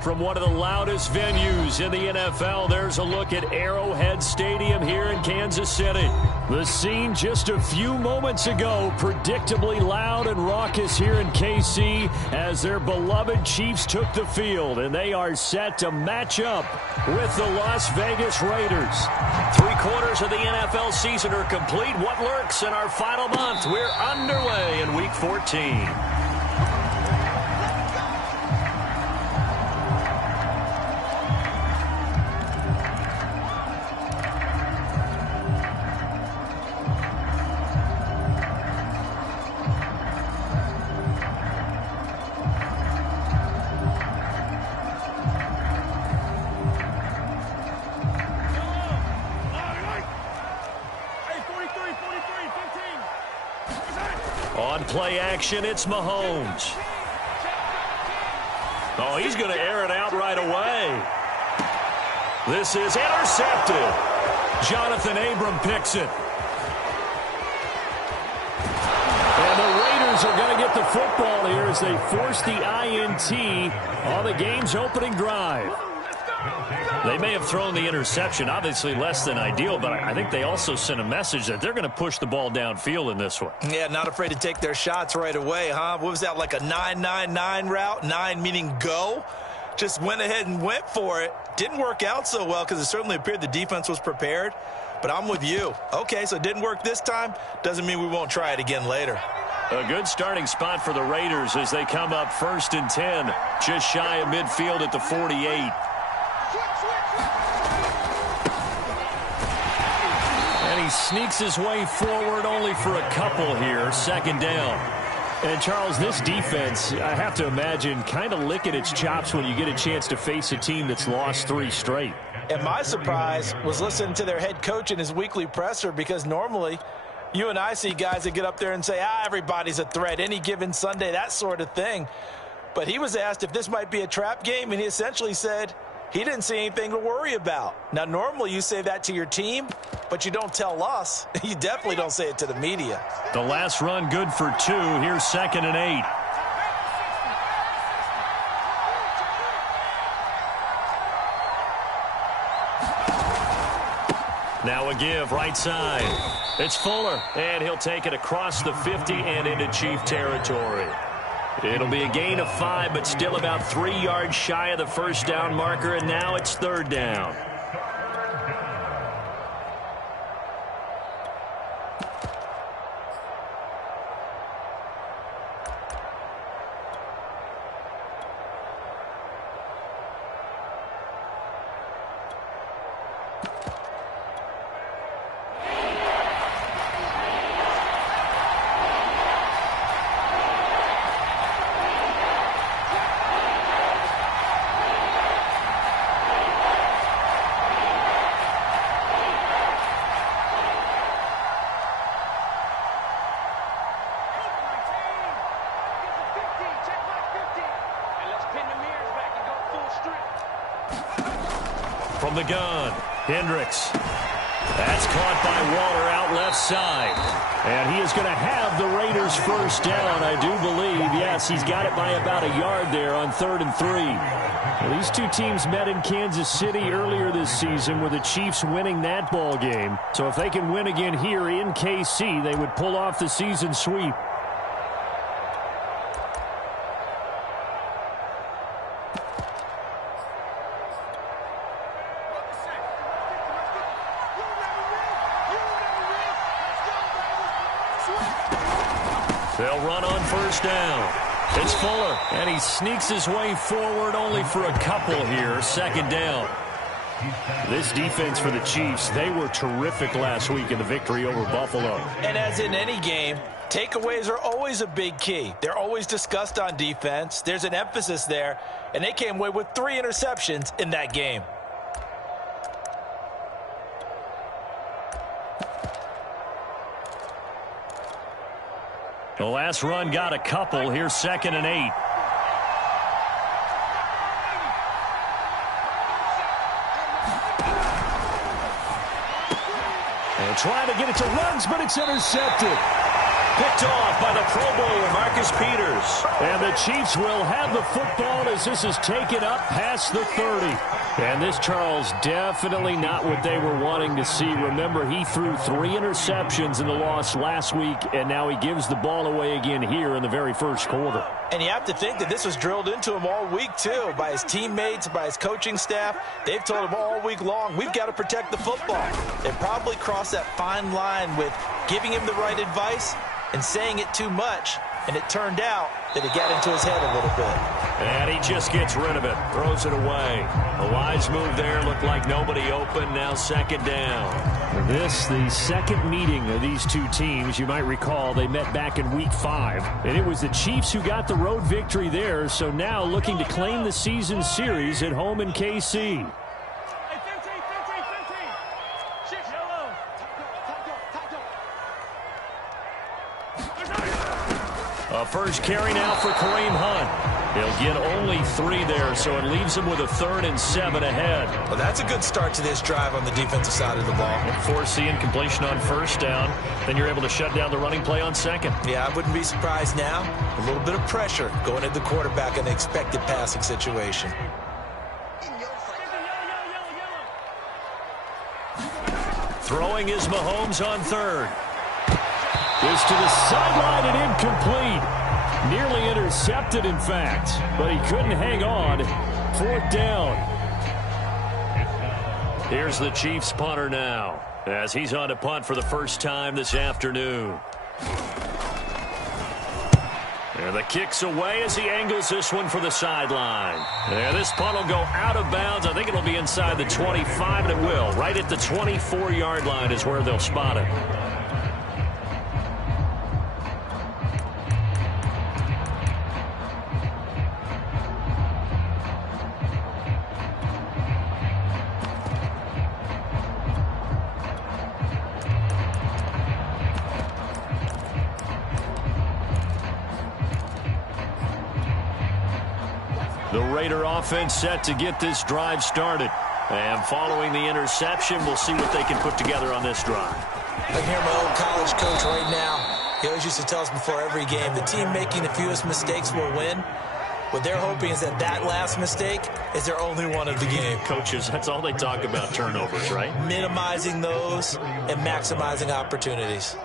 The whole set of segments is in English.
From one of the loudest venues in the NFL, there's a look at Arrowhead Stadium here in Kansas City. The scene just a few moments ago, predictably loud and raucous here in KC as their beloved Chiefs took the field, and they are set to match up with the Las Vegas Raiders. 3/4 of the NFL season are complete. What lurks in our final month? We're underway in Week 14. On play action, it's Mahomes. Oh, he's going to air it out right away. This is intercepted. Jonathan Abram picks it. And the Raiders are going to get the football here as they force the INT on the game's opening drive. They may have thrown the interception, obviously less than ideal, but I think they also sent a message that they're going to push the ball downfield in this one. Yeah, not afraid to take their shots right away, huh? What was that, like a 9-9-9 route? 9 meaning go? Just went ahead and went for it. Didn't work out so well because it certainly appeared the defense was prepared. But I'm with you. Okay, so it didn't work this time. Doesn't mean we won't try it again later. A good starting spot for the Raiders as they come up 1st and 10, just shy of midfield at the 48. And he sneaks his way forward only for a couple here, 2nd down. And, Charles, this defense, I have to imagine, kind of licking its chops when you get a chance to face a team that's lost 3 straight. And my surprise was listening to their head coach in his weekly presser, because normally you and I see guys that get up there and say, everybody's a threat, any given Sunday, that sort of thing. But he was asked if this might be a trap game, and he essentially said he didn't see anything to worry about. Now, normally you say that to your team, but you don't tell us. You definitely don't say it to the media. The last run good for 2. Here's 2nd and 8. Now a give, right side. It's Fuller, and he'll take it across the 50 and into Chief territory. It'll be a gain of 5, but still about 3 yards shy of the 1st down marker, and now it's 3rd down. From the gun, Hendricks. That's caught by Waller out left side. And he is going to have the Raiders' 1st down, I do believe. Yes, he's got it by about a yard there on 3rd and 3. Well, these two teams met in Kansas City earlier this season with the Chiefs winning that ball game. So if they can win again here in KC, they would pull off the season sweep. They'll run on 1st down. It's Fuller, and he sneaks his way forward only for a couple here, 2nd down. This defense for the Chiefs, they were terrific last week in the victory over Buffalo. And as in any game, takeaways are always a big key. They're always discussed on defense. There's an emphasis there, and they came away with 3 interceptions in that game. The last run got a couple. Here's 2nd and 8. And trying to get it to Ruggs, but it's intercepted. picked off by the Pro Bowler, Marcus Peters. And the Chiefs will have the football as this is taken up past the 30. And this, Charles, definitely not what they were wanting to see. Remember, he threw 3 interceptions in the loss last week, and now he gives the ball away again here in the very first quarter. And you have to think that this was drilled into him all week, too, by his teammates, by his coaching staff. They've told him all week long, we've got to protect the football. They probably crossed that fine line with giving him the right advice and saying it too much. And it turned out that it got into his head a little bit. And he just gets rid of it, throws it away. A wise move there, looked like nobody open, now second down. This, the second meeting of these two teams. You might recall they met back in week 5. And it was the Chiefs who got the road victory there, so now looking to claim the season series at home in KC. A first carry now for Kareem Hunt. He'll get only 3 there, so it leaves him with a 3rd and 7 ahead. Well, that's a good start to this drive on the defensive side of the ball. Force the incompletion on first down. Then you're able to shut down the running play on second. Yeah, I wouldn't be surprised now. A little bit of pressure going at the quarterback in an expected passing situation. Throwing is Mahomes on 3rd. Is to the sideline and incomplete. Nearly intercepted, in fact, but he couldn't hang on. 4th down. Here's the Chiefs punter now, as he's on to punt for the first time this afternoon. And the kick's away as he angles this one for the sideline. And this punt will go out of bounds. I think it'll be inside the 25, and it will. Right at the 24-yard line is where they'll spot it. The Raider offense set to get this drive started. And following the interception, we'll see what they can put together on this drive. I can hear my old college coach right now. He always used to tell us before every game, the team making the fewest mistakes will win. What they're hoping is that that last mistake is their only one of the game. Coaches, that's all they talk about, turnovers, right? Minimizing those and maximizing opportunities.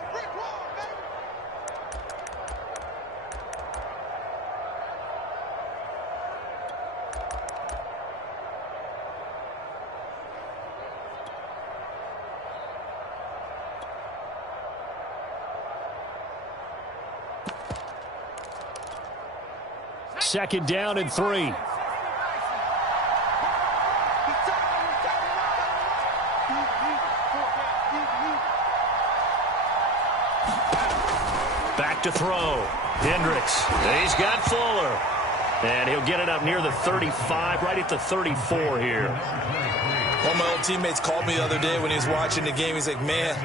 Second down and 3. Back to throw. Hendricks. He's got Fuller. And he'll get it up near the 35, right at the 34 here. One of my old teammates called me the other day when he was watching the game. He's like, man,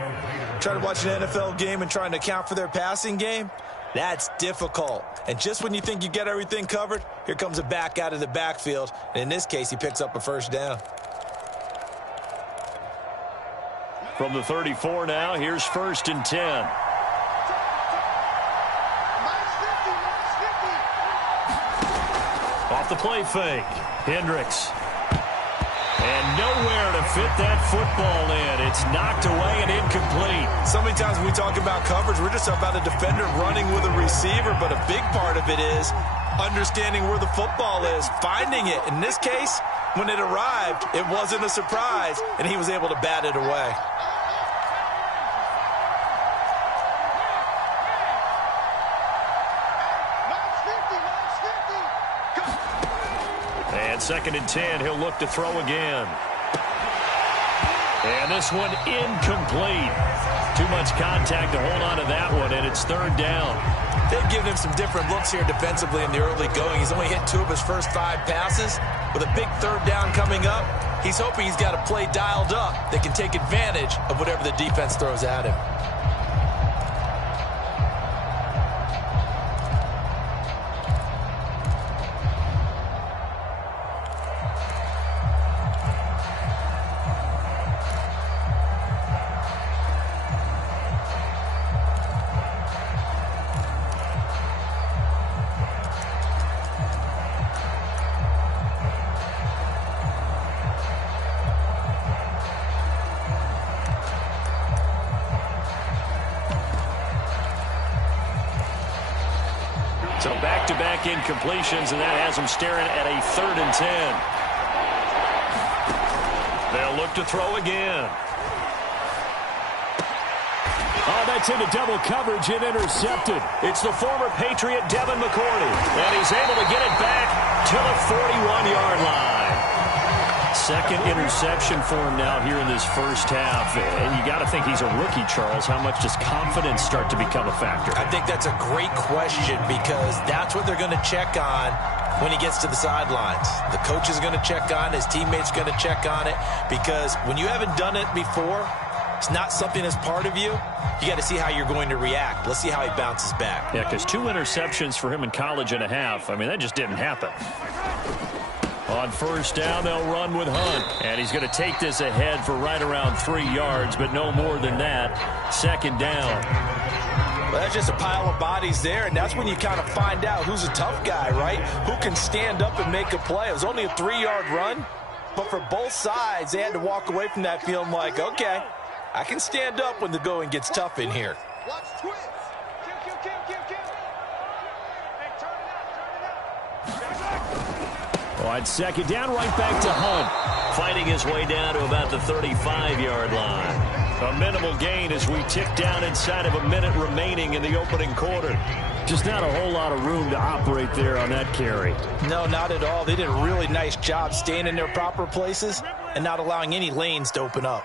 trying to watch an NFL game and trying to account for their passing game? That's difficult. And just when you think you get everything covered, here comes a back out of the backfield. And in this case, he picks up a first down. From the 34 now, here's 1st and 10. Off the play fake. Hendricks. And nowhere to fit that football in. It's knocked away and incomplete. So many times when we talk about coverage, we're just about a defender running with a receiver, but a big part of it is understanding where the football is, finding it. In this case, when it arrived, it wasn't a surprise, and he was able to bat it away. And 2nd and 10, he'll look to throw again. And this one incomplete. Too much contact to hold on to that one, and it's 3rd down. They've given him some different looks here defensively in the early going. He's only hit 2 of his first 5 passes. With a big 3rd down coming up, he's hoping he's got a play dialed up that can take advantage of whatever the defense throws at him. back-to-back incompletions, and that has them staring at a 3rd and 10. They'll look to throw again. Oh, that's into double coverage and intercepted. It's the former Patriot Devin McCourty, and he's able to get it back to the 41-yard line. 2nd interception for him now here in this first half. And you got to think he's a rookie, Charles. How much does confidence start to become a factor? I think that's a great question because that's what they're going to check on when he gets to the sidelines. The coach is going to check on it. His teammates are going to check on it because when you haven't done it before, it's not something that's part of you. You got to see how you're going to react. Let's see how he bounces back. Yeah, because 2 interceptions for him in college and a half. I mean, that just didn't happen. On first down, they'll run with Hunt. And he's going to take this ahead for right around 3 yards, but no more than that. 2nd down. Well, that's just a pile of bodies there, and that's when you kind of find out who's a tough guy, right? Who can stand up and make a play. It was only a 3-yard run, but for both sides, they had to walk away from that feeling like, okay, I can stand up when the going gets tough in here. Watch twist. On 2nd down, right back to Hunt. Fighting his way down to about the 35-yard line. A minimal gain as we tick down inside of a minute remaining in the opening quarter. Just not a whole lot of room to operate there on that carry. No, not at all. They did a really nice job staying in their proper places and not allowing any lanes to open up.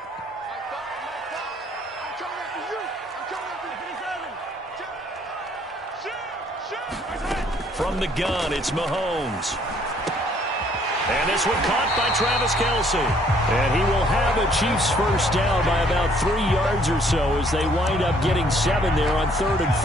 From the gun, it's Mahomes. And this one caught by Travis Kelce. And he will have a Chiefs first down by about 3 yards or so as they wind up getting 7 there on 3rd and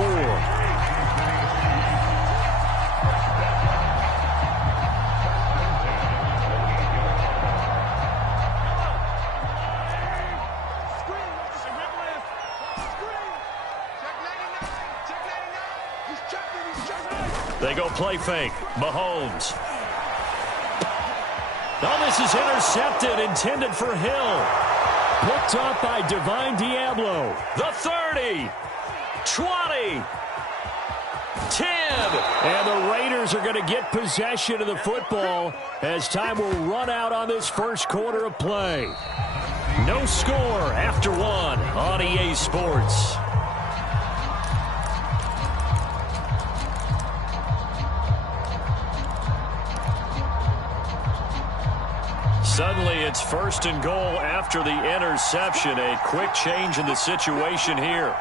4. They go play fake. Mahomes. Oh, this is intercepted, intended for Hill. Picked up by Divine Diablo. The 30, 20, 10. And the Raiders are going to get possession of the football as time will run out on this first quarter of play. No score after 1 on EA Sports. Suddenly, it's 1st and goal after the interception. A quick change in the situation here.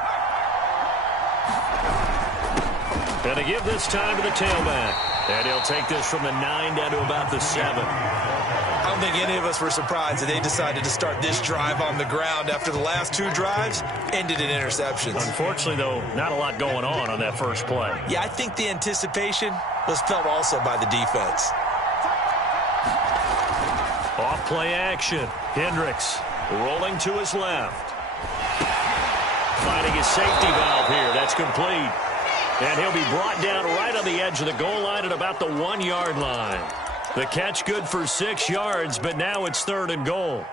Going to give this time to the tailback. And he'll take this from the 9 down to about the 7. I don't think any of us were surprised that they decided to start this drive on the ground after the last 2 drives ended in interceptions. Unfortunately, though, not a lot going on that first play. Yeah, I think the anticipation was felt also by the defense. Off play action. Hendricks rolling to his left. Finding his safety valve here. That's complete. And he'll be brought down right on the edge of the goal line at about the 1-yard line. The catch good for 6 yards, but now it's 3rd and goal.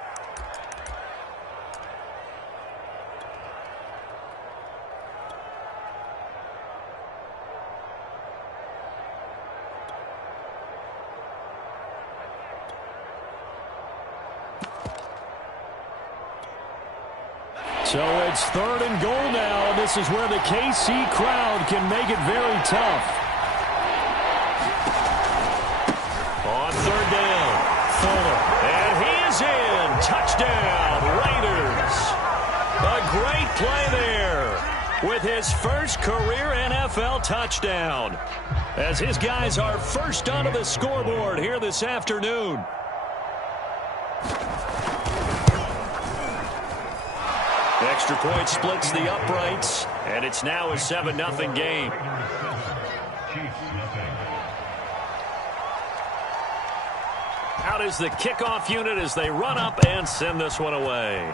So it's 3rd and goal now, and this is where the KC crowd can make it very tough. On 3rd down, Fuller, and he is in. Touchdown, Raiders. A great play there with his first career NFL touchdown as his guys are first onto the scoreboard here this afternoon. Extra point splits the uprights, and it's now a 7-0 game. Out is the kickoff unit as they run up and send this one away.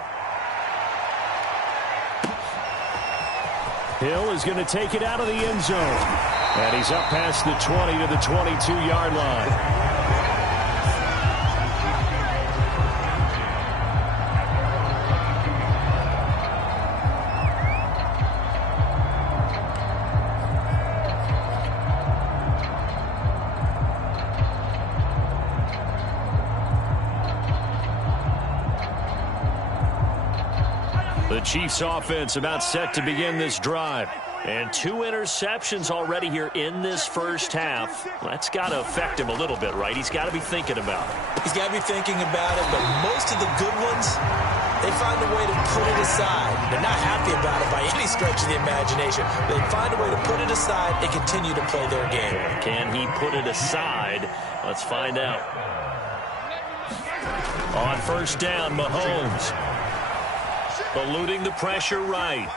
Hill is going to take it out of the end zone. And he's up past the 20 to the 22-yard line. The Chiefs offense about set to begin this drive. And 2 interceptions already here in this first half. That's got to affect him a little bit, right? He's got to be thinking about it. He's got to be thinking about it, but most of the good ones, they find a way to put it aside. They're not happy about it by any stretch of the imagination. They find a way to put it aside and continue to play their game. Can he put it aside? Let's find out. On first down, Mahomes. Eluding the pressure right.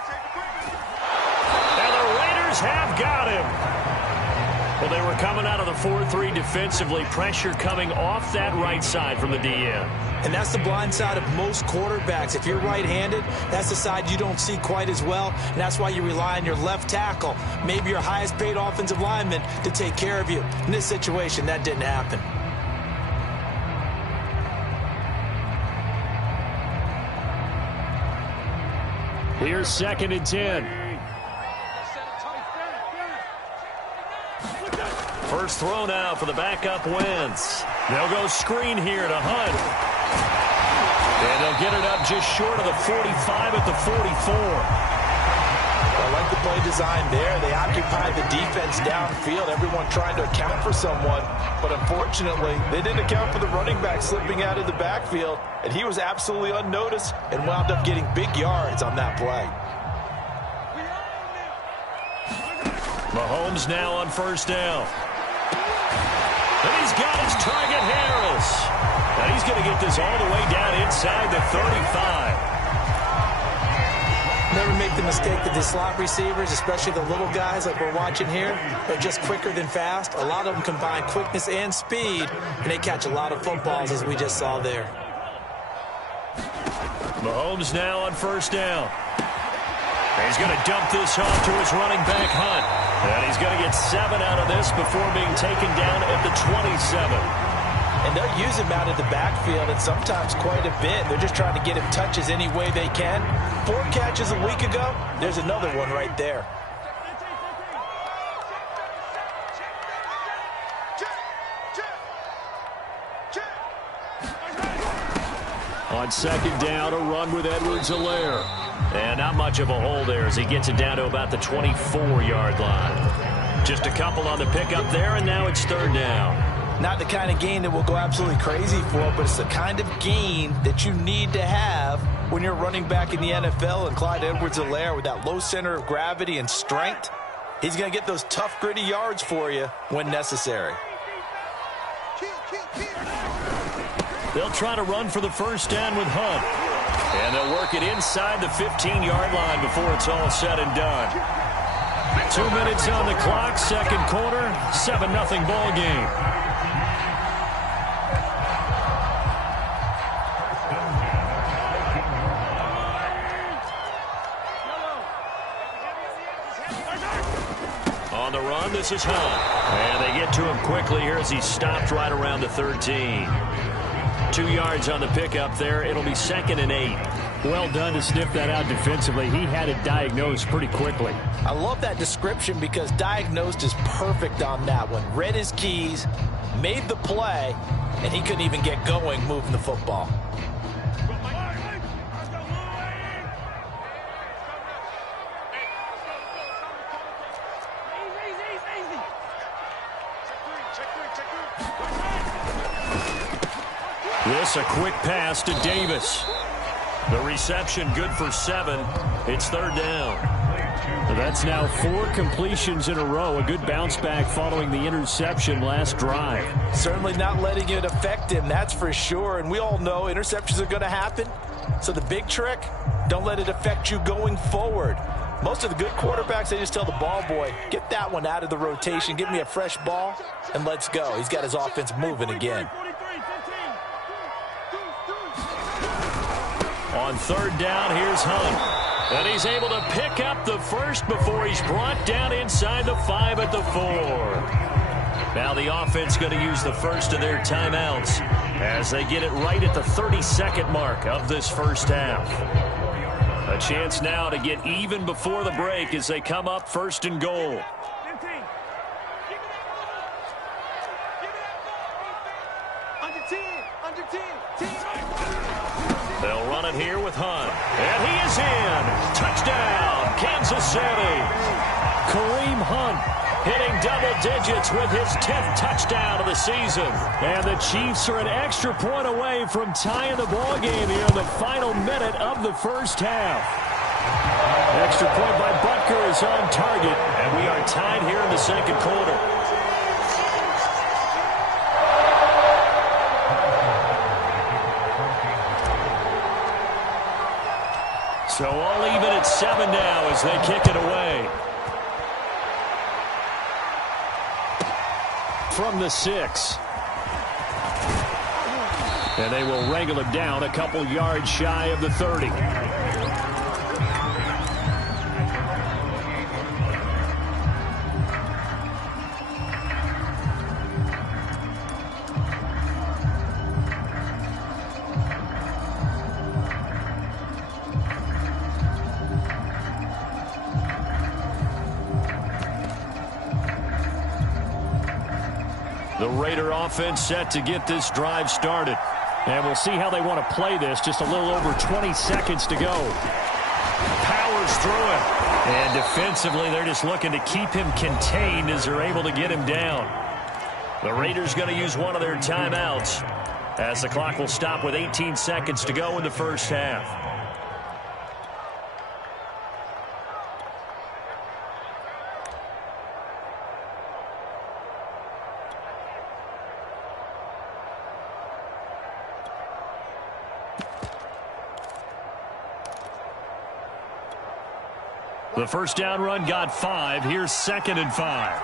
And the Raiders have got him. Well, they were coming out of the 4-3 defensively. Pressure coming off that right side from the DN. And that's the blind side of most quarterbacks. If you're right-handed, that's the side you don't see quite as well. And that's why you rely on your left tackle, maybe your highest-paid offensive lineman, to take care of you. In this situation, that didn't happen. Here's 2nd and 10. First throw now for the backup Wentz. They'll go screen here to Hunt. And they'll get it up just short of the 45 at the 44. I like the play design there. They occupied the defense downfield, everyone trying to account for someone. But unfortunately, they didn't account for the running back slipping out of the backfield. And he was absolutely unnoticed and wound up getting big yards on that play. Mahomes now on first down. And he's got his target, Harris. And he's going to get this all the way down inside the 35. Never make the mistake that the slot receivers, especially the little guys like we're watching here, are just quicker than fast. A lot of them combine quickness and speed, and they catch a lot of footballs, as we just saw there. Mahomes now on first down. And he's going to dump this off to his running back, Hunt. And he's going to get 7 out of this before being taken down at the 27. And they'll use him out of the backfield, and sometimes quite a bit. They're just trying to get him touches any way they can. 4 catches a week ago. There's another one right there. On 2nd down, a run with Edwards-Helaire. And not much of a hole there as he gets it down to about the 24-yard line. Just a couple on the pickup there, and now it's 3rd down. Not the kind of gain that we'll go absolutely crazy for, but it's the kind of gain that you need to have when you're running back in the NFL. And Clyde Edwards-Helaire, with that low center of gravity and strength, he's going to get those tough, gritty yards for you when necessary. They'll try to run for the first down with Hunt. And they'll work it inside the 15-yard line before it's all said and done. 2 minutes on the clock, 2nd quarter, 7-0 ball game. On the run, this is Hunt. And they get to him quickly here as he's stopped right around the 13. 2 yards on the pickup there. It'll be 2nd and 8. Well done to sniff that out defensively. He had it diagnosed pretty quickly. I love that description because diagnosed is perfect on that one. Read his keys, made the play, and he couldn't even get going moving the football. This a quick pass to Davis. The reception good for 7. It's 3rd down. That's now 4 completions in a row. A good bounce back following the interception last drive. Certainly not letting it affect him, that's for sure. And we all know interceptions are going to happen. So the big trick, don't let it affect you going forward. Most of the good quarterbacks, they just tell the ball boy, get that one out of the rotation, give me a fresh ball, and let's go. He's got his offense moving again. On 3rd down, here's Hunt. And he's able to pick up the first before he's brought down inside the 5 at the 4. Now the offense going to use the first of their timeouts as they get it right at the 32nd mark of this first half. A chance now to get even before the break as they come up 1st and goal. They'll run on it here with Hunt. And he is in. Touchdown, Kansas City. Kareem Hunt hitting double digits with his 10th touchdown of the season. And the Chiefs are an extra point away from tying the ball game here in the final minute of the first half. Extra point by Butker is on target, and we are tied here in the second quarter. So all even at 7 now as they kick it away. From the 6. And they will wrangle him down a couple yards shy of the 30. The Raider offense set to get this drive started. And we'll see how they want to play this. Just a little over 20 seconds to go. Powers through him. And defensively, they're just looking to keep him contained as they're able to get him down. The Raiders going to use one of their timeouts as the clock will stop with 18 seconds to go in the first half. The first down run got 5. Here's 2nd and 5.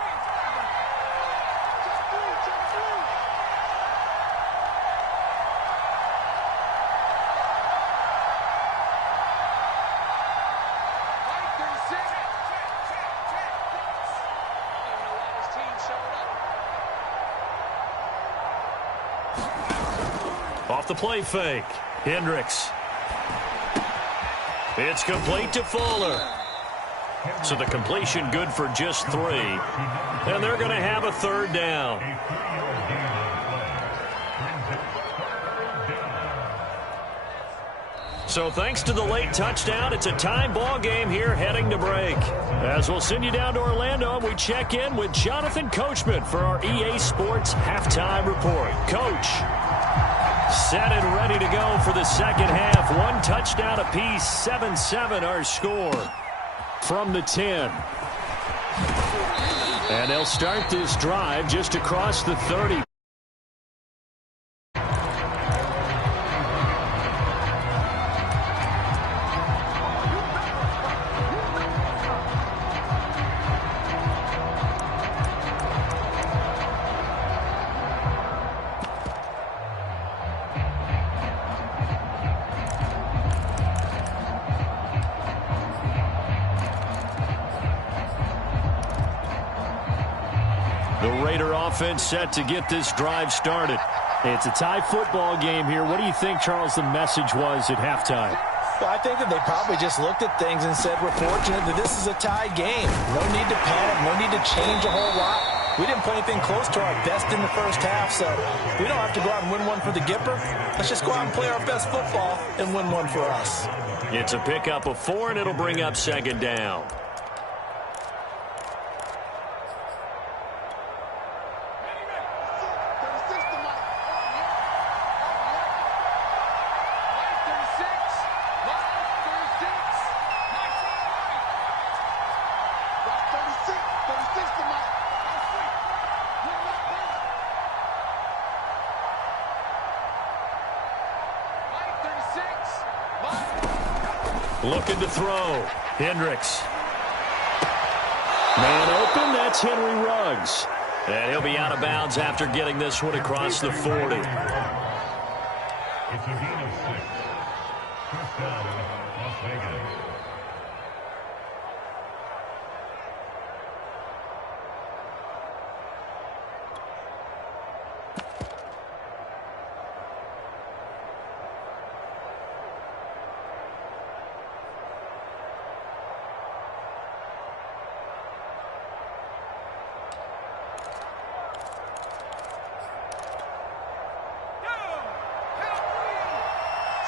Off the play fake. Hendricks. It's complete to Fuller. So the completion good for just 3. And they're going to have a 3rd down. So thanks to the late touchdown, it's a tie ball game here heading to break. As we'll send you down to Orlando, and we check in with Jonathan Coachman for our EA Sports Halftime Report. Coach, set and ready to go for the second half. 1 touchdown apiece, 7-7 our score. From the 10. And they'll start this drive just across the 30. Offense set to get this drive started. It's a tie football game here. What do you think, Charles, the message was at halftime? Well, I think that they probably just looked at things and said, we're fortunate that this is a tie game. No need to panic. No need to change a whole lot. We didn't play anything close to our best in the first half, so we don't have to go out and win one for the Gipper. Let's just go out and play our best football and win one for us. It's a pickup of 4, and it'll bring up 2nd down. Looking to throw. Hendricks. Man open, that's Henry Ruggs. And he'll be out of bounds after getting this one across the 40. It's a gain of 6. First down, Las Vegas.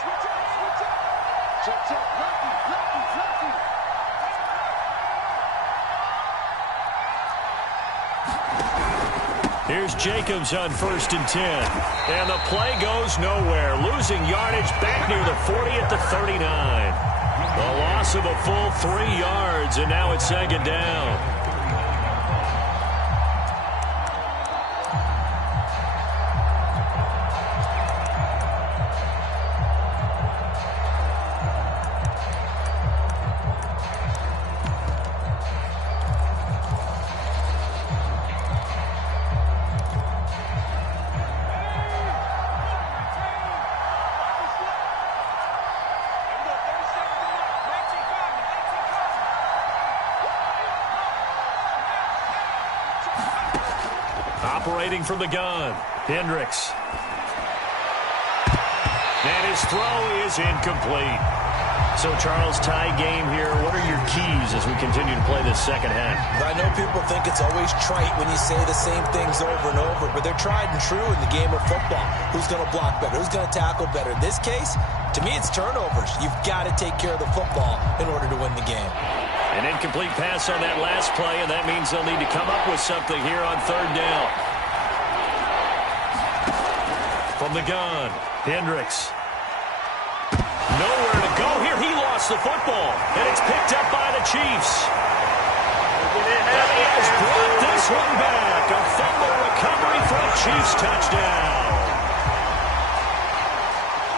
Switch up. Here's Jacobs on 1st and 10. And the play goes nowhere. Losing yardage back near the 40 at the 39. A loss of a full 3 yards, and now it's 2nd down. Operating from the gun, Hendricks. And his throw is incomplete. So, Charles, tie game here. What are your keys as we continue to play this second half? I know people think it's always trite when you say the same things over and over, but they're tried and true in the game of football. Who's going to block better? Who's going to tackle better? In this case, to me, it's turnovers. You've got to take care of the football in order to win the game. An incomplete pass on that last play, and that means they'll need to come up with something here on 3rd down. From the gun, Hendricks. Nowhere to go here. He lost the football, and it's picked up by the Chiefs. And he has brought this one back. A fumble recovery for a Chiefs touchdown.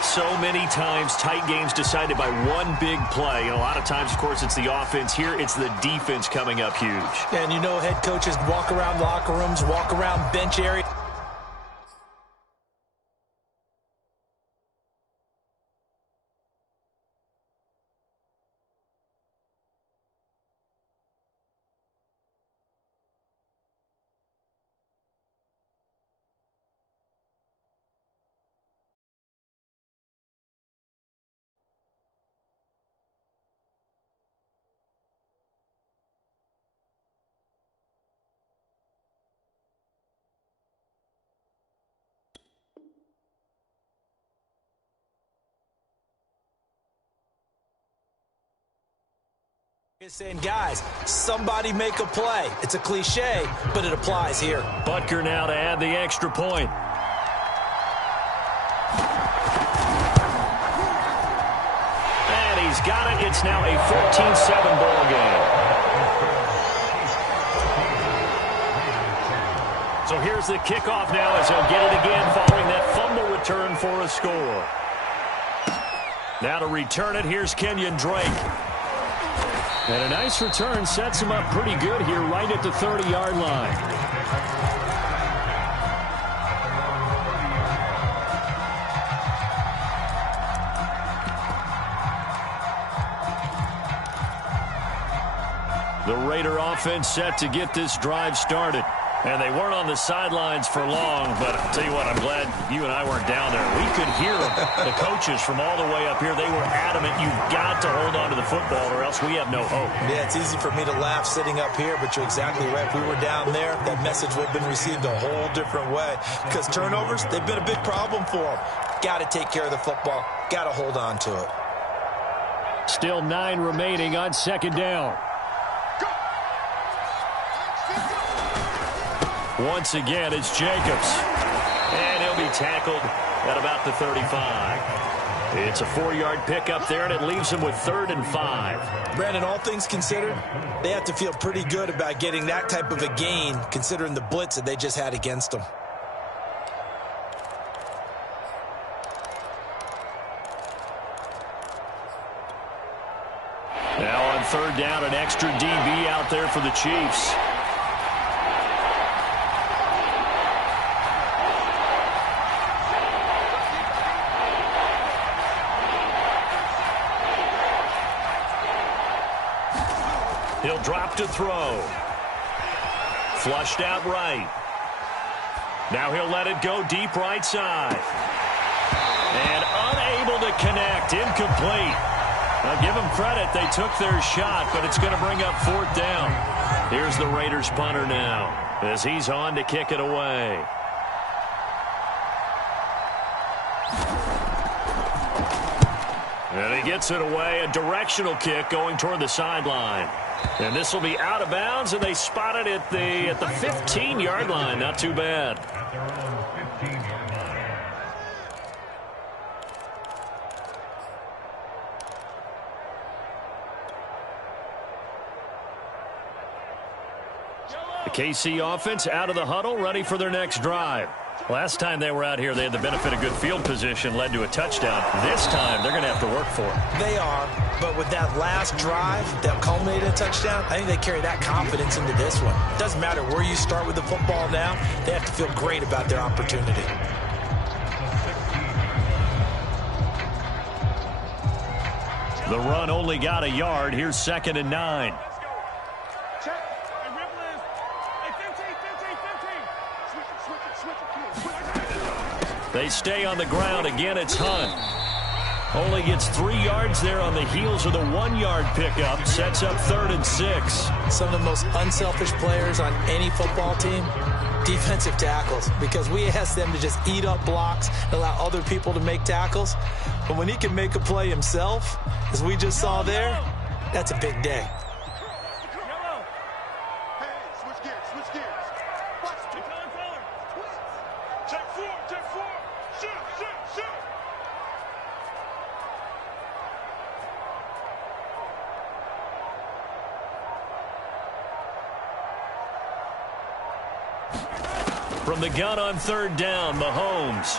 So many times, tight games decided by one big play. And a lot of times, of course, it's the offense. Here, it's the defense coming up huge. And you know head coaches walk around locker rooms, walk around bench area. Saying, guys, somebody make a play. It's a cliche, but it applies here. Butker now to add the extra point. And he's got it. It's now a 14-7 ball game. So here's the kickoff now as he'll get it again following that fumble return for a score. Now to return it, here's Kenyon Drake. And a nice return sets him up pretty good here right at the 30-yard line. The Raider offense set to get this drive started. And they weren't on the sidelines for long, but I'll tell you what, I'm glad you and I weren't down there. We could hear them, the coaches from all the way up here. They were adamant, you've got to hold on to the football or else we have no hope. Yeah, it's easy for me to laugh sitting up here, but you're exactly right. If we were down there, that message would have been received a whole different way. Because turnovers, they've been a big problem for them. Got to take care of the football. Got to hold on to it. Still 9 remaining on 2nd down. Once again, it's Jacobs. And he'll be tackled at about the 35. It's a 4-yard pickup there, and it leaves him with 3rd and 5. Brandon, all things considered, they have to feel pretty good about getting that type of a gain, considering the blitz that they just had against them. Now on 3rd down, an extra DB out there for the Chiefs. He'll drop to throw. Flushed out right. Now he'll let it go deep right side. And unable to connect. Incomplete. I'll give them credit. They took their shot, but it's going to bring up 4th down. Here's the Raiders punter now as he's on to kick it away. And he gets it away, a directional kick going toward the sideline. And this will be out of bounds, and they spot it at the 15-yard line. Not too bad. At their own 15-yard line. The KC offense out of the huddle, ready for their next drive. Last time they were out here, they had the benefit of good field position, led to a touchdown. This time, they're going to have to work for it. They are, but with that last drive that culminated in a touchdown, I think they carry that confidence into this one. It doesn't matter where you start with the football now. They have to feel great about their opportunity. The run only got a yard. Here's 2nd and 9. They stay on the ground. Again, it's Hunt. Only gets 3 yards there on the heels of the 1-yard pickup. Sets up 3rd and 6. Some of the most unselfish players on any football team, defensive tackles, because we ask them to just eat up blocks and allow other people to make tackles. But when he can make a play himself, as we just saw there, that's a big day. From the gun on 3rd down, Mahomes.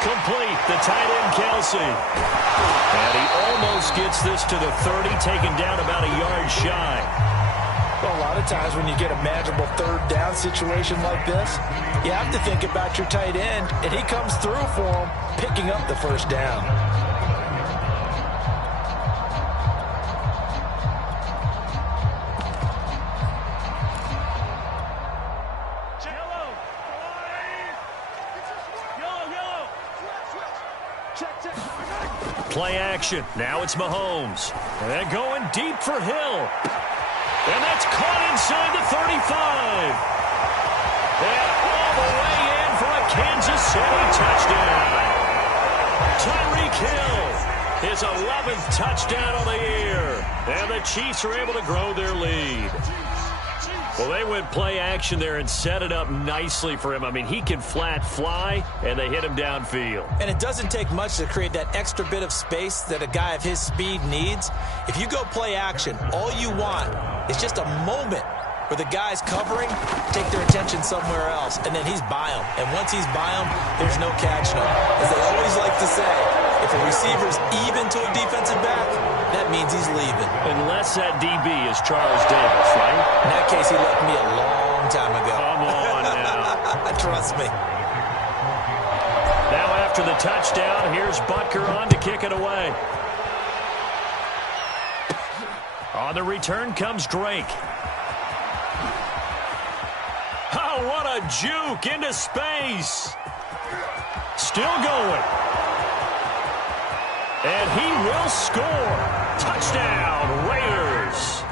Complete, the tight end, Kelsey. And he almost gets this to the 30, taken down about a yard shy. Well, a lot of times when you get a manageable 3rd down situation like this, you have to think about your tight end, and he comes through for him, picking up the 1st down. Play action. Now it's Mahomes. And going deep for Hill. And that's caught inside the 35. And all the way in for a Kansas City touchdown. Tyreek Hill, his 11th touchdown of the year. And the Chiefs are able to grow their lead. Well, they went play action there and set it up nicely for him. I mean, he can flat fly, and they hit him downfield. And it doesn't take much to create that extra bit of space that a guy of his speed needs. If you go play action, all you want is just a moment where the guy's covering, take their attention somewhere else, and then he's by him. And once he's by him, there's no catching him. As they always like to say, if a receiver's even to a defensive back, that means he's leaving. Unless that DB is Charles Davis, right? In that case, he left me a long time ago. Come on now. Trust me. Now after the touchdown, here's Butker on to kick it away. On the return comes Drake. Oh, what a juke into space. Still going. And he will score. Touchdown, Raiders.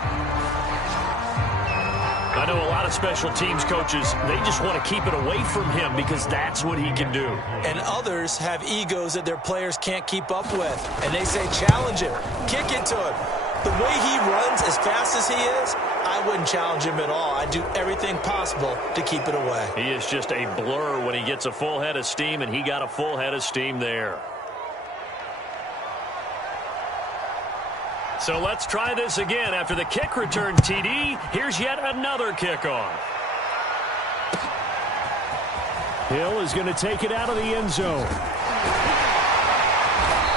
I know a lot of special teams coaches, they just want to keep it away from him because that's what he can do. And others have egos that their players can't keep up with. And they say, challenge him, kick it to him. The way he runs as fast as he is, I wouldn't challenge him at all. I'd do everything possible to keep it away. He is just a blur when he gets a full head of steam, and he got a full head of steam there. So let's try this again. After the kick return TD, here's yet another kickoff. Hill is going to take it out of the end zone.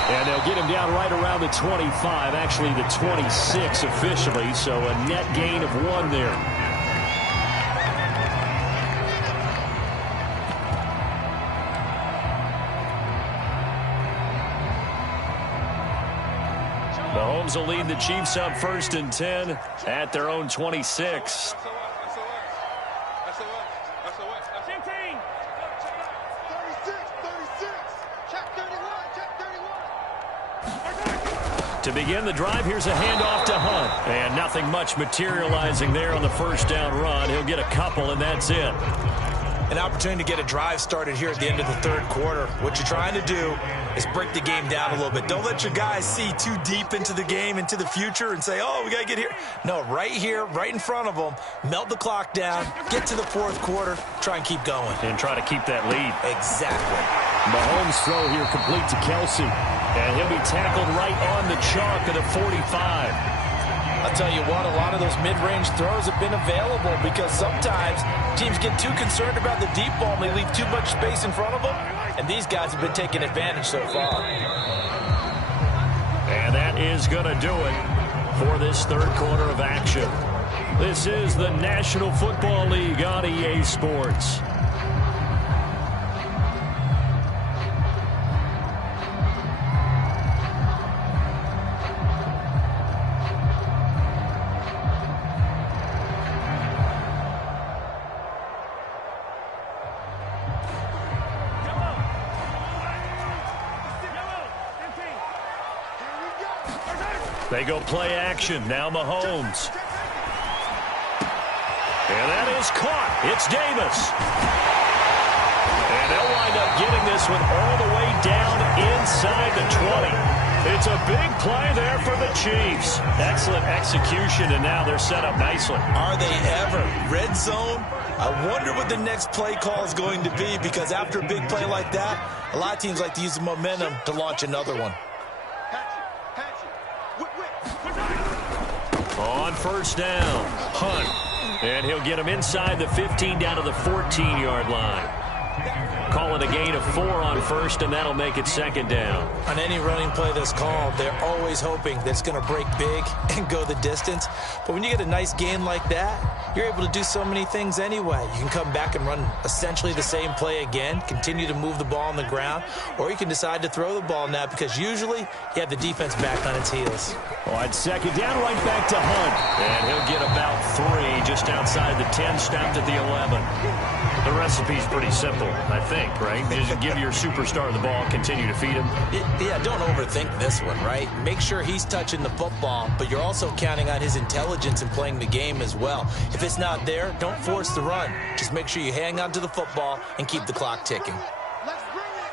And they'll get him down right around the 25, actually the 26 officially, so a net gain of 1 there. Mahomes will lead the Chiefs up 1st and 10 at their own 26. To begin the drive, here's a handoff to Hunt. And nothing much materializing there on the 1st down run. He'll get a couple, and that's it. An opportunity to get a drive started here at the end of the third quarter. What you're trying to do is break the game down a little bit. Don't let your guys see too deep into the game, into the future, and say, oh, we got to get here. No, right here, right in front of them, melt the clock down, get to the fourth quarter, try and keep going. And try to keep that lead. Exactly. Mahomes' throw here complete to Kelsey. And he'll be tackled right on the chalk of the 45. I'll tell you what, a lot of those mid-range throws have been available because sometimes teams get too concerned about the deep ball and they leave too much space in front of them, and these guys have been taking advantage so far. And that is going to do it for this third quarter of action. This is the National Football League on EA Sports. They go play action. Now Mahomes. And that is caught. It's Davis. And they'll wind up getting this one all the way down inside the 20. It's a big play there for the Chiefs. Excellent execution, and now they're set up nicely. Are they ever? Red zone? I wonder what the next play call is going to be, because after a big play like that, a lot of teams like to use the momentum to launch another one. On first down, Hunt. And he'll get him inside the 15 down to the 14-yard line. Call it a gain of 4 on first, and that'll make it second down. On any running play that's called, they're always hoping that it's going to break big and go the distance. But when you get a nice gain like that, you're able to do so many things anyway. You can come back and run essentially the same play again, continue to move the ball on the ground, or you can decide to throw the ball now because usually you have the defense back on its heels. On second down, right back to Hunt. And he'll get about 3 just outside the 10, stopped at the 11. The recipe's pretty simple, I think, right? Just give your superstar the ball, continue to feed him. Yeah, don't overthink this one, right? Make sure he's touching the football, but you're also counting on his intelligence in playing the game as well. If it's not there, don't force the run. Just make sure you hang on to the football and keep the clock ticking. Let's bring it.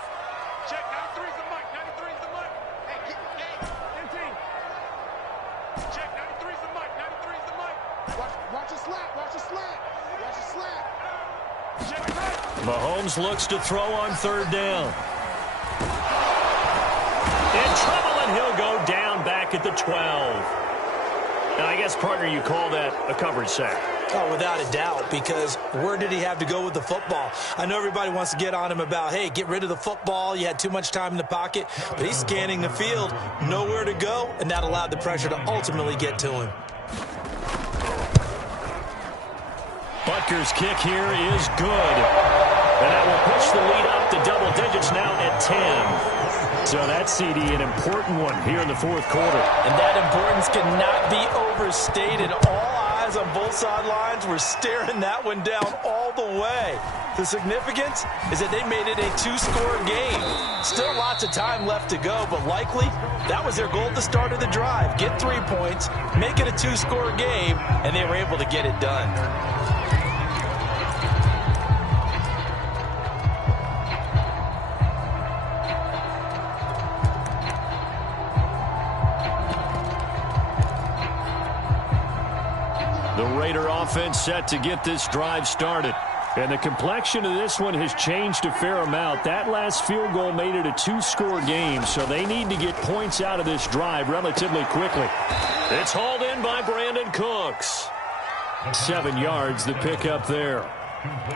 Check 93's the mic. 93's the mic. Hey, get team. Check 93's the mic. 93's the mic. Watch your slap. Watch your slap. Watch your slap. Mahomes looks to throw on third down. In trouble, and he'll go down back at the 12. Now, I guess, partner, you call that a coverage sack. Oh, without a doubt, because where did he have to go with the football? I know everybody wants to get on him about, hey, get rid of the football. You had too much time in the pocket. But he's scanning the field, nowhere to go, and that allowed the pressure to ultimately get to him. Butker's kick here is good. And that will push the lead up to double digits now at 10. So that, CD, an important one here in the fourth quarter. And that importance cannot be overstated. All eyes on both sidelines were staring that one down all the way. The significance is that they made it a 2-score game. Still lots of time left to go, but likely that was their goal at the start of the drive. Get 3 points, make it a 2-score game, and they were able to get it done. The Raider offense set to get this drive started. And the complexion of this one has changed a fair amount. That last field goal made it a 2-score game, so they need to get points out of this drive relatively quickly. It's hauled in by Brandon Cooks. 7 yards, the pickup there.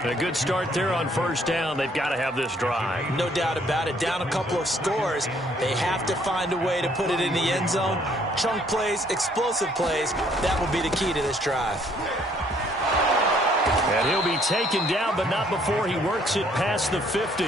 A good start there on first down. They've got to have this drive. No doubt about it. Down a couple of scores. They have to find a way to put it in the end zone. Chunk plays, explosive plays. That will be the key to this drive. And he'll be taken down, but not before he works it past the 50.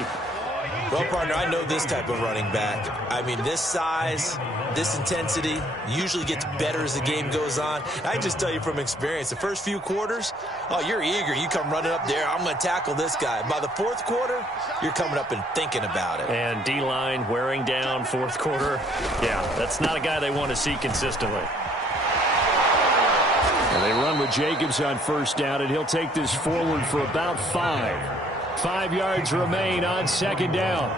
Well, partner, I know this type of running back. I mean, this size, this intensity usually gets better as the game goes on. I just tell you from experience, the first few quarters, oh, you're eager. You come running up there, I'm going to tackle this guy. By the fourth quarter, you're coming up and thinking about it. And D-line wearing down fourth quarter. Yeah, that's not a guy they want to see consistently. And they run with Jacobs on first down, and he'll take this forward for about 5. 5 yards remain on second down.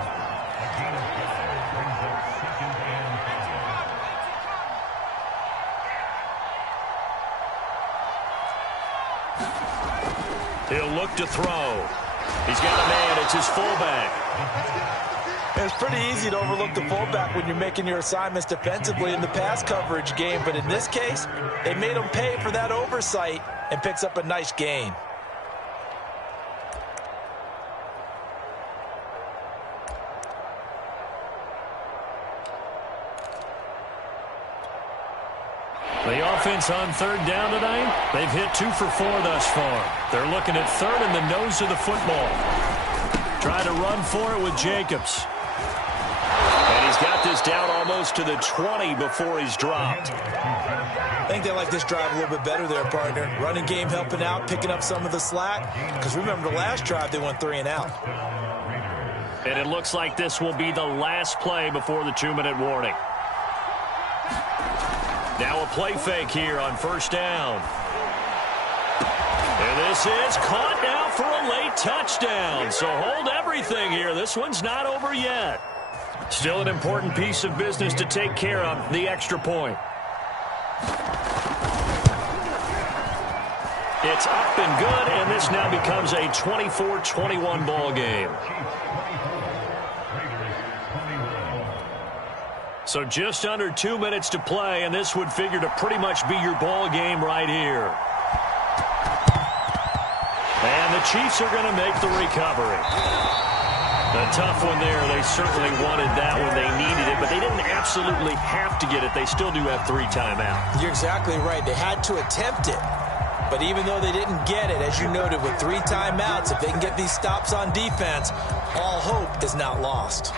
He'll look to throw. He's got a man. It's his fullback. It's pretty easy to overlook the fullback when you're making your assignments defensively in the pass coverage game. But in this case, they made him pay for that oversight and picks up a nice gain. The offense on third down tonight, they've hit 2 for 4 thus far. They're looking at third in the nose of the football. Trying to run for it with Jacobs. And he's got this down almost to the 20 before he's dropped. I think they like this drive a little bit better there, partner. Running game helping out, picking up some of the slack. Because remember, the last drive they went 3 and out. And it looks like this will be the last play before the 2-minute warning. Now a play fake here on first down. And this is caught now for a late touchdown. So hold everything here. This one's not over yet. Still an important piece of business to take care of, the extra point. It's up and good, and this now becomes a 24-21 ball game. So just under 2 minutes to play, and this would figure to pretty much be your ball game right here. And the Chiefs are going to make the recovery. A tough one there. They certainly wanted that one. They needed it, but they didn't absolutely have to get it. They still do have 3 timeouts. You're exactly right. They had to attempt it. But even though they didn't get it, as you noted, with 3 timeouts, if they can get these stops on defense, all hope is not lost.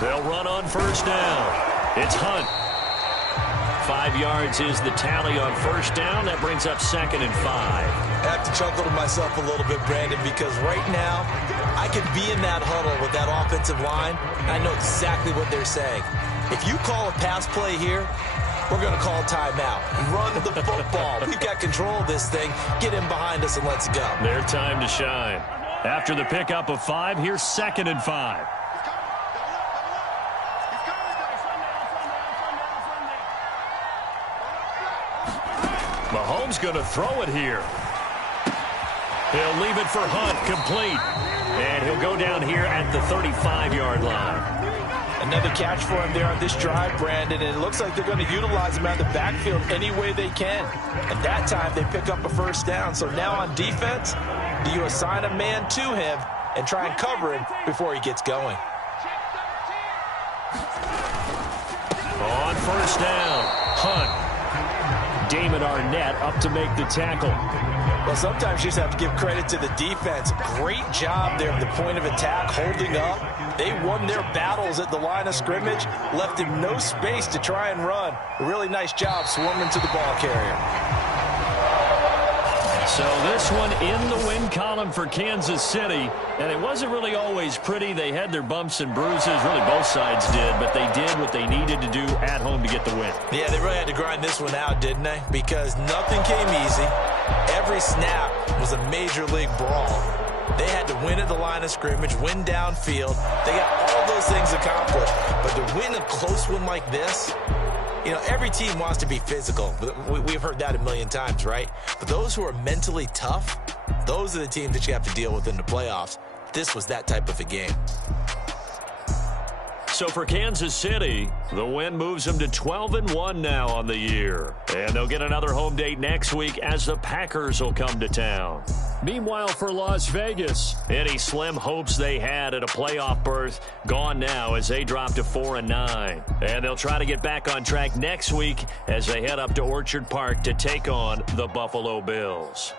They'll run on first down. It's Hunt. 5 yards is the tally on first down. That brings up 2nd and 5. I have to chuckle to myself a little bit, Brandon, because right now I could be in that huddle with that offensive line. I know exactly what they're saying. If you call a pass play here, we're going to call timeout. Run the football. We've got control of this thing. Get in behind us and let's go. Their time to shine. After the pickup of 5, here's 2nd and 5. Mahomes going to throw it here. He'll leave it for Hunt, complete. And he'll go down here at the 35-yard line. Another catch for him there on this drive, Brandon, and it looks like they're going to utilize him out of the backfield any way they can. And that time they pick up a first down. So now on defense, do you assign a man to him and try and cover him before he gets going? On first down, Hunt. Damon Arnett up to make the tackle. Well, sometimes you just have to give credit to the defense. Great job there at the point of attack, holding up. They won their battles at the line of scrimmage, left him no space to try and run. A really nice job swarming to the ball carrier. So this one in the win column for Kansas City, and it wasn't really always pretty. They had their bumps and bruises, really both sides did, but they did what they needed to do at home to get the win. Yeah, they really had to grind this one out, didn't they? Because nothing came easy. Every snap was a major league brawl. They had to win at the line of scrimmage, win downfield. They got all those things accomplished. But to win a close one like this, you know, every team wants to be physical. We've heard that a million times, right? But those who are mentally tough, those are the teams that you have to deal with in the playoffs. This was that type of a game. So for Kansas City, the win moves them to 12-1 now on the year. And they'll get another home date next week as the Packers will come to town. Meanwhile, for Las Vegas, any slim hopes they had at a playoff berth gone now as they drop to 4-9. And they'll try to get back on track next week as they head up to Orchard Park to take on the Buffalo Bills.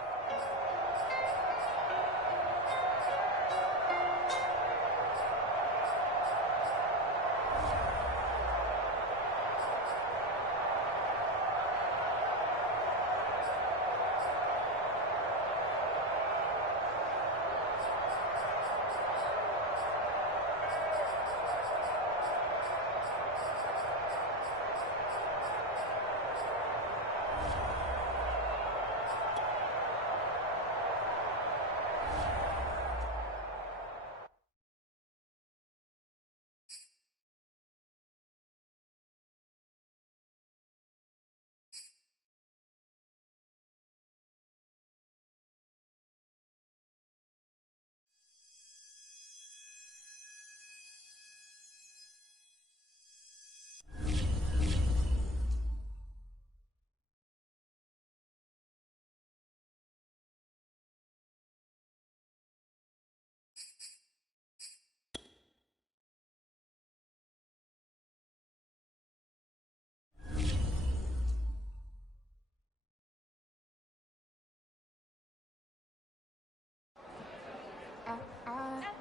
ah, ah.